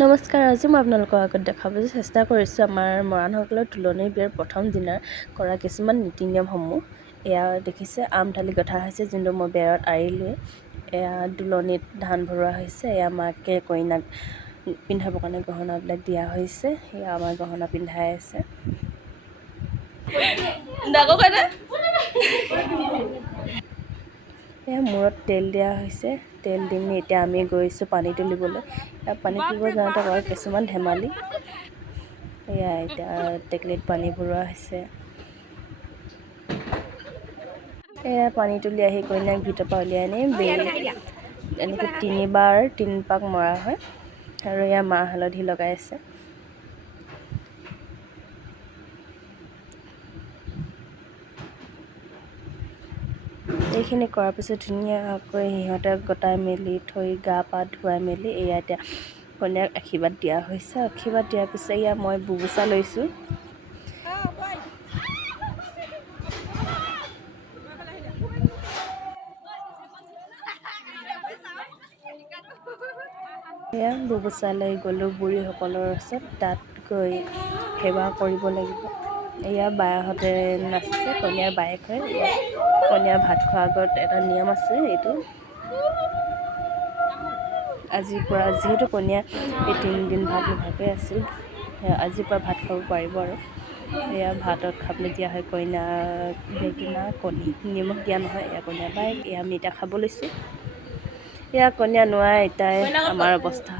নমস্কাৰ। আজি মই আপোনালোকৰ আগত দেখাবলৈ চেষ্টা কৰিছোঁ আমাৰ মৰাণসকলৰ তোলনি বিয়াৰ প্ৰথম দিনাৰ কৰা কিছুমান নীতি নিয়মসমূহ। এয়া দেখিছে আমঠালি গঁঠা হৈছে, যোনটো মই বেৰত আঁৰিলোৱে। এয়া দুলনিত ধান ভৰোৱা হৈছে। এয়া মাকে কইনাক পিন্ধাবৰ কাৰণে গহনাবিলাক দিয়া হৈছে। এয়া আমাৰ গহনা পিন্ধাই আছে। এয়া মূৰত তেল দিয়া হৈছে। তেল দি এতিয়া আমি গৈছোঁ পানী তুলিবলৈ। পানী তুলিব যাওঁতে কৰা কিছুমান ধেমালি। এয়া এতিয়া টেকেলিত পানী ভৰোৱা হৈছে। এয়া পানী তুলি আহি কইনাক ভিতৰৰ পৰা উলিয়াই আনি এনেকৈ 3 পাক মৰা হয়। আৰু এয়া মাহ হালধি লগাই আছে। এইখিনি কৰাৰ পিছত ধুনীয়াকৈ সিহঁতক গতাই মেলি থৈ গা পা ধুৱাই মেলি এয়া এতিয়া কইনাক আশীৰ্বাদ দিয়া হৈছে। আশীৰ্বাদ দিয়াৰ পিছত এয়া মই বুবুচা লৈছোঁ। এয়া বুবুচা লৈ গ'লোঁ বুঢ়ীসকলৰ ওচৰত। তাত গৈ সেৱা কৰিব লাগিব। এয়া বাহঁতে নাচিছে, কইনাৰ বায়েক হয়। কইনাৰ ভাত খোৱাৰ আগত এটা নিয়ম আছে। এইটো আজিৰ পৰা যিহেতু কইনাৰ এই 3 দিন ভাত নোখোৱাকৈ আছিল, আজিৰ পৰা ভাত খাব পাৰিব। আৰু এয়া ভাতত খাবলৈ দিয়া হয় কইনাক বেঙেনা কণী, নিমখ দিয়া নহয়। এয়া কইনাৰ বায়েক। এয়া আমি এতিয়া খাব লৈছোঁ। এয়া কইনা নোৱাৰে এটাই আমাৰ অৱস্থা।